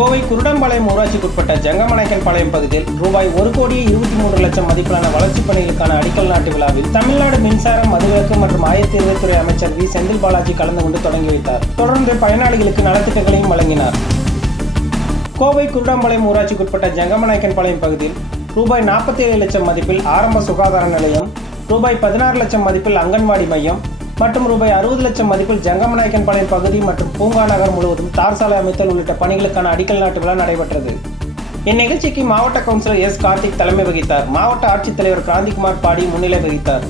கோவை குருடம்பாளையம் ஊராட்சிக்குட்பட்ட ஜங்கமநாயக்கன் பாளையம் பகுதியில் ரூபாய் ஒரு கோடியே இருபத்தி மூன்று லட்சம் மதிப்பிலான வளர்ச்சிப் பணிகளுக்கான அடிக்கல் நாட்டு விழாவில் தமிழ்நாடு மின்சாரம் மதுவிலக்கு மற்றும் ஆயத்தீர்வுத்துறை அமைச்சர் வி. செந்தில் பாலாஜி கலந்து கொண்டு தொடங்கி வைத்தார். தொடர்ந்து பயனாளிகளுக்கு நலத்திட்டங்களையும் வழங்கினார். கோவை குருடாம்பாளையம் ஊராட்சிக்குட்பட்ட ஜங்கமநாயக்கன் பாளையம் பகுதியில் ரூபாய் நாற்பத்தி ஏழு லட்சம் மதிப்பில் ஆரம்ப சுகாதார நிலையம் ரூபாய் பதினாறு லட்சம் மதிப்பில் அங்கன்வாடி மையம் மற்றும் ரூபாய் அறுபது லட்சம் மதிப்பில் ஜங்கமநாயக்கன் பாளையம் பகுதி மற்றும் பூங்கா நகர் முழுவதும் தார் சாலை அமைத்தல் உள்ளிட்ட பணிகளுக்கான அடிக்கல் நாட்டு விழா நடைபெற்றது. இந்நிகழ்ச்சிக்கு மாவட்ட கவுன்சிலர் எஸ். கார்த்திக் தலைமை வகித்தார். மாவட்ட ஆட்சித்தலைவர் காந்திகுமார் பாடி முன்னிலை வகித்தார்.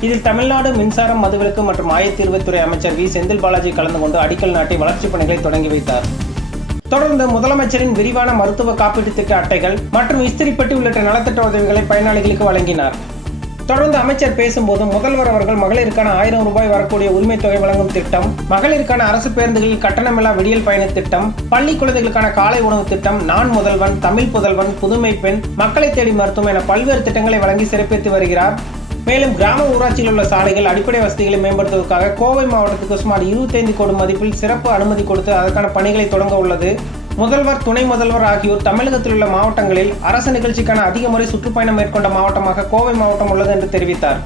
இதில் தமிழ்நாடு மின்சாரம் மதுவிலக்கு மற்றும் ஆயத்தீர்வுத்துறை அமைச்சர் வி. செந்தில் பாலாஜி கலந்து கொண்டு அடிக்கல் நாட்டி வளர்ச்சிப் பணிகளை தொடங்கி வைத்தார். தொடர்ந்து முதலமைச்சரின் விரிவான மருத்துவ காப்பீட்டு திட்ட அட்டைகள் மற்றும் இஸ்திரிப்பட்டி உள்ளிட்ட நலத்திட்ட உதவிகளை பயனாளிகளுக்கு வழங்கினார். தொடர்ந்து அமைச்சர் பேசும்போது முதல்வர் அவர்கள் மகளிருக்கான ஆயிரம் ரூபாய் வரக்கூடிய உரிமை தொகை வழங்கும் திட்டம் மகளிருக்கான அரசு பேருந்துகளில் கட்டணமில்லா விடியல் பயண திட்டம் பள்ளி குழந்தைகளுக்கான காலை உணவு திட்டம் நான் முதல்வன் தமிழ் புதல்வன் புதுமை பெண் மக்களை தேடி மருத்துவம் என பல்வேறு திட்டங்களை வழங்கி சிறப்பித்து வருகிறார். மேலும் கிராம ஊராட்சியில் உள்ள சாலைகள் அடிப்படை வசதிகளை மேம்படுத்துவதற்காக கோவை மாவட்டத்துக்கு சுமார் 25 கோடி மதிப்பில் சிறப்பு அனுமதி கொடுத்து அதற்கான பணிகளை தொடங்க உள்ளது. முதல்வர் துணை முதல்வர் ஆகியோர் தமிழகத்தில் உள்ள மாவட்டங்களில் அரசு நிகழ்ச்சிக்கான அதிக முறை சுற்றுப்பயணம் மேற்கொண்ட மாவட்டமாக கோவை மாவட்டம் உள்ளது என்று தெரிவித்தார்.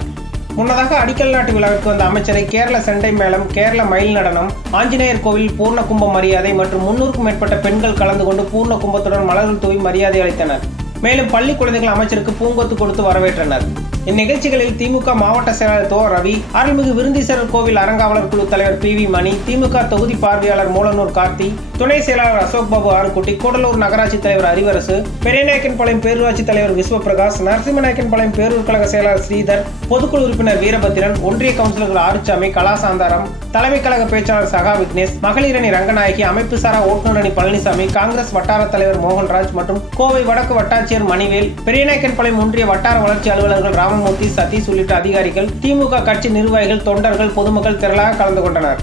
முன்னதாக அடிக்கல் நாட்டு விழாவிற்கு வந்த அமைச்சரை கேரள செண்டை மேளம் கேரள மயில் நடனம் ஆஞ்சநேயர் கோவில் பூர்ண கும்ப மரியாதை மற்றும் முன்னூறுக்கும் மேற்பட்ட பெண்கள் கலந்து கொண்டு பூர்ண கும்பத்துடன் மலர்கள் தூவி மரியாதை அளித்தனர். மேலும் பள்ளி குழந்தைகள் அமைச்சருக்கு பூங்கொத்து கொடுத்து வரவேற்றனர். இந்நிகழ்ச்சிகளில் திமுக மாவட்ட செயலாளர் தோ ரவி அருள்மிகு விருந்தீஸ்வரர் கோவில் அறங்காவலர் குழு தலைவர் பி வி மணி திமுக தொகுதி பார்வையாளர் மூலனூர் கார்த்தி துணை செயலாளர் அசோக் பாபு ஆறுக்குட்டி கூடலூர் நகராட்சி தலைவர் அறிவரசு பெரியநாயக்கன்பாளையம் பேரூராட்சி தலைவர் விஸ்வபிரகாஷ் நரசிம்மநாயக்கன்பாளையம் பேரூர் கழக செயலாளர் ஸ்ரீதர் பொதுக்குழு உறுப்பினர் வீரபத்திரன் ஒன்றிய கவுன்சிலர்கள் ஆறுச்சாமி கலாசாந்தாரம் தலைமை கழக பேச்சாளர் சகா விக்னேஷ் மகளிரணி ரங்கநாயகி அமைப்பு சாரா ஓட்டுநர் அணி பழனிசாமி காங்கிரஸ் வட்டார தலைவர் மோகன்ராஜ் மற்றும் கோவை வடக்கு வட்டாட்சியர் மணிவேல் பெரியநாயக்கன்பாளையம் ஒன்றிய வட்டார வளர்ச்சி அலுவலர்கள் ராமமூர்த்தி சதீஷ் உள்ளிட்ட அதிகாரிகள் திமுக கட்சி நிர்வாகிகள் தொண்டர்கள் பொதுமக்கள் திரளாக கலந்து கொண்டனர்.